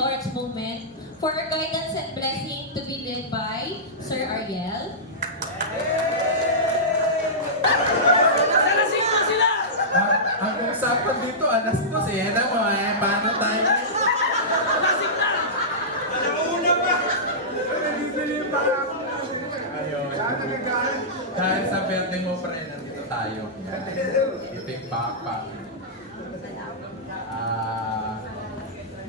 Lord's moment for our guidance and blessing to be led by Sir Ariel. Ang usapan dito, alas 2 eh. Alam mo eh, paano tayo? Alauna pa! Nabibili pa ako. Ayun. Dahil sa birthday mo, pre, nandito tayo. Ito yung backpack.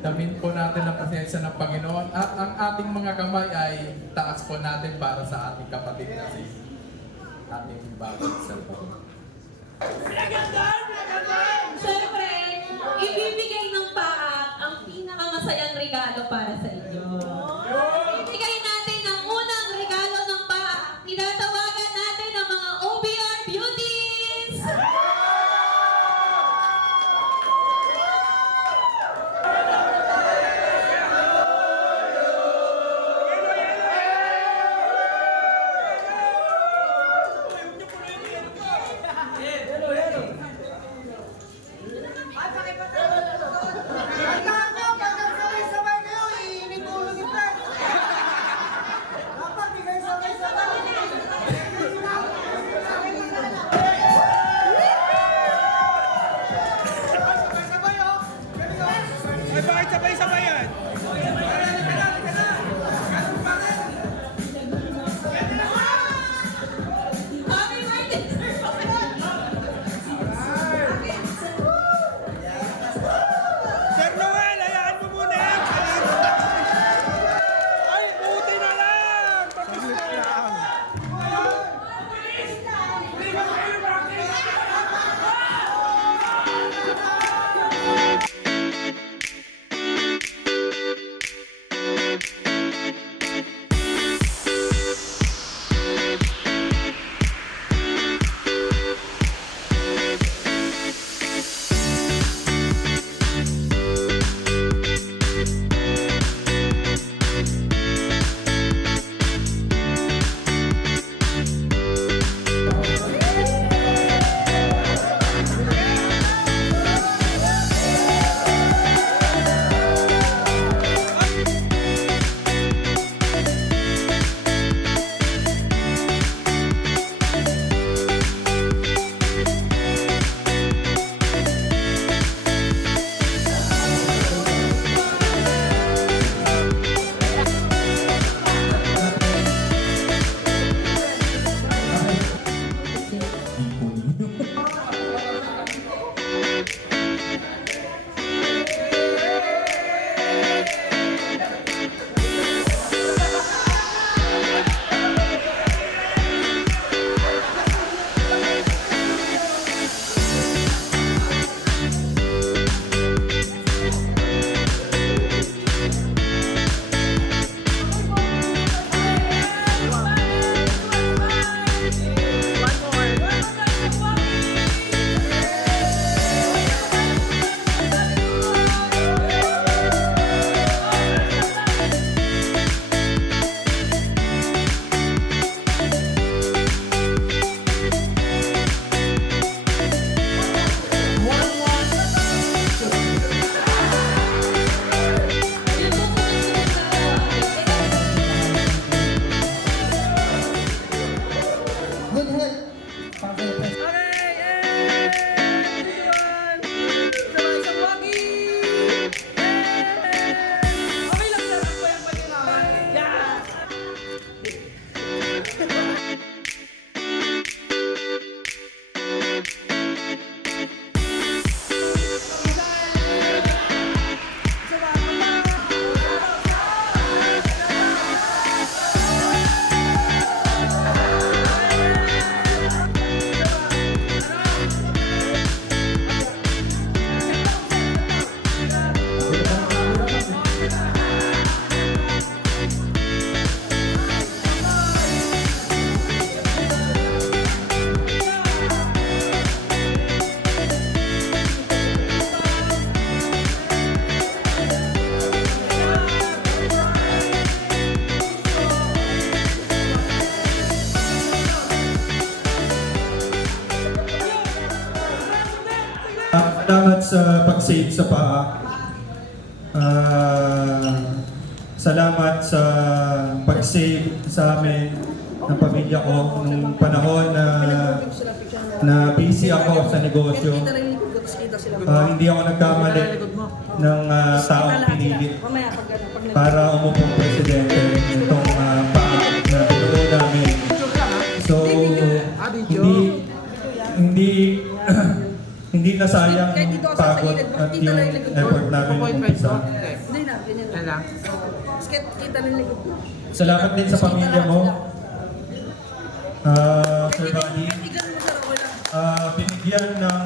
Damin po natin ang presensya ng Panginoon at ang ating mga kamay ay taas po natin para sa ating kapatid na si ating bagong cellphone. Siyempre, ibibigay ng paak ang pinakamasayang regalo para sa inyo. Ibigay natin ang unang regalo ng paak. Tinatawagan natin ang mga OBR Beauties! Ay, bakit sabay-sabay yan? Happy birthday, Sir! Sir Noel, hayaan mo muna yan. Ay, buti na lang. Tapos lang. Salamat sa pag-save sa paa. salamat sa pag-save sa amin ng pamilya ko nung panahon na busy ako sa negosyo. Hindi ako nagkamali ng taong pinili para umupong presidente nitong paak na binuo namin. So, hindi nasayang yung pagod at yung effort namin nung umpisa. Salamat din sa pamilya mo, Sir Buddy. Binigyan ng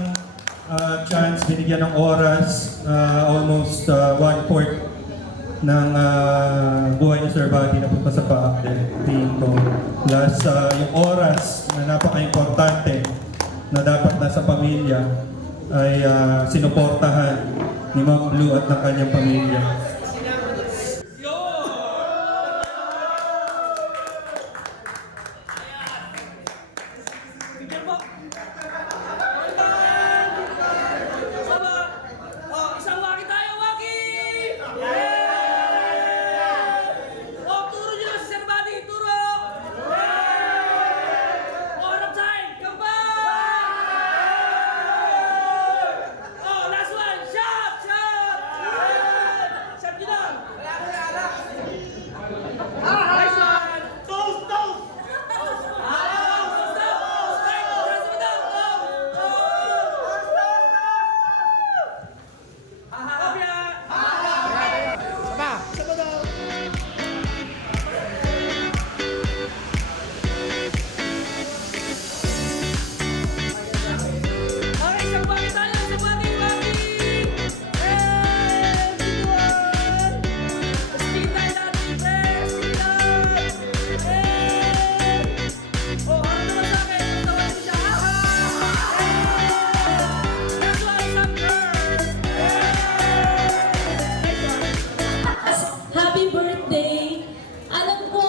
chance, binigyan ng oras, almost 1/4 ng buhay ni Sir Buddy na punta sa paak din ko. Plus yung oras na napaka-importante na dapat nasa pamilya ay sinuportahan ni Ma'am Blue at ng kanyang pamilya. Isang waki tayo, waki! Turo nyo na si Sir Buddy, turo! Harap side, last one, shot! Shot nyo na! Nice one! Toast! Toast! Okay, isang waki tayo, isang waki! And bituan! Speed tayo natin, press! And harap naman sa akin, tawanin siya! And last one, isang girl! Happy birthday! Alam ko,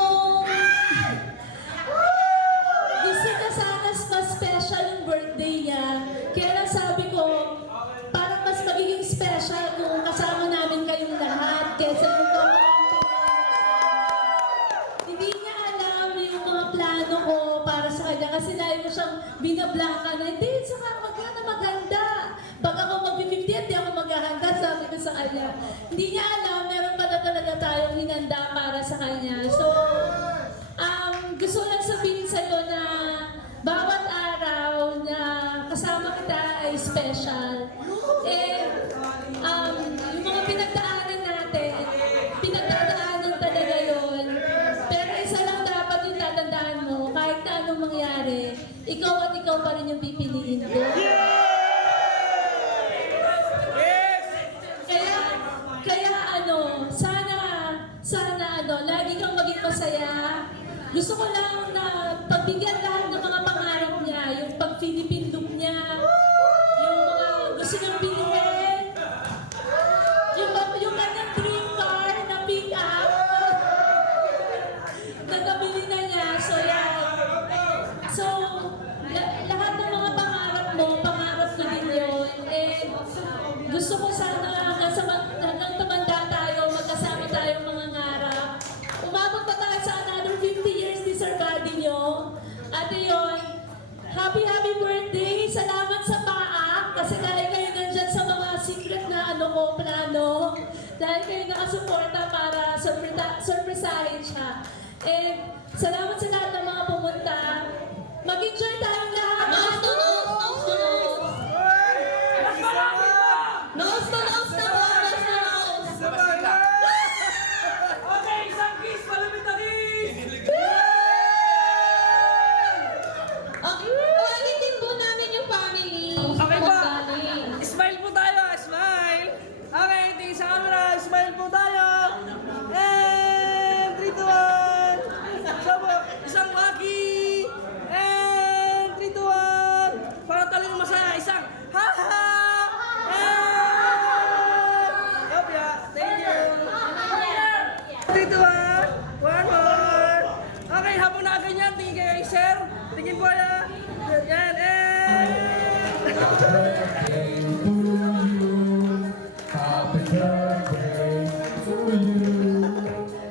gusto na sana mas special yung birthday niya. Kaya lang sabi ko, parang mas magiging special kung kasama namin kayong lahat kesa yung hindi niya alam yung mga plano ko para sa kanya kasi dahil ko siyang binablaka na, hindi, saka maganda. Pag ako mag-50, hindi ako maghahanda, sabi ko sa kanya. Hindi niya alam, meron pa na talaga tayong hinanda para sa kanya. So, gusto lang sabihin sa'yo na bawat araw na kasama kita ay special. Yung mga pinagdaanan natin, pinagdadaanan talaga yun. Pero isa lang dapat yung tatandaan mo, kahit na anong mangyari, ikaw at ikaw pa rin yung pipiliin ko. Sana lagi kang maging masaya. Gusto ko lang na pagbigyan lahat ng mga pangarap niya, yung pag-Philippine look niya, yung mga gusto niyang bilhin, yung kanyang dream car na pick-up, nagabili na niya. So yan. So, lahat ng mga pangarap mo, pangarap ko din yun. And gusto ko sana hanggang tumanda tayo, magkasama tayong mga ngarap. Umabot pa tayo sa another 50 years ni Sir Buddy nyo. At yun, happy birthday! Salamat sa paak kasi dahil kayo nandyan sa mga secret na plano. Dahil kayo nakasuporta para surprisahin siya. And salamat sa lahat ng mga pumunta. Mag-enjoy tayong lahat! Nose to nose! Nose to nose! Nose to nose na po! Nose to nose! Okay, isang kiss, malapit na kiss! Okay, ulitin po namin yung family. Okay po. Galing. Smile po tayo, smile! Okay, tingin sa camera, smile po tayo! And 3, 2, 1! So po, isang waki! And 3, 2, 1! Para talagang masaya, isang ha-ha! And Kopya, thank you! 3, 2, 1! One more! Okay, habang nakaganyan, tingin kayo kay Sir. Tingin po yan. Yan, and... Birthday to you. Happy birthday to you.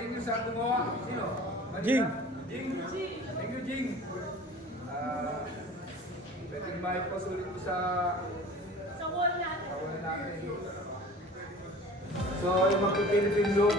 thank you sa gumawa. Sino? Jing. Jing. Thank you, Jing. Pwede ma-post ulit ko sa wall natin. So, yung magpipinipin doon.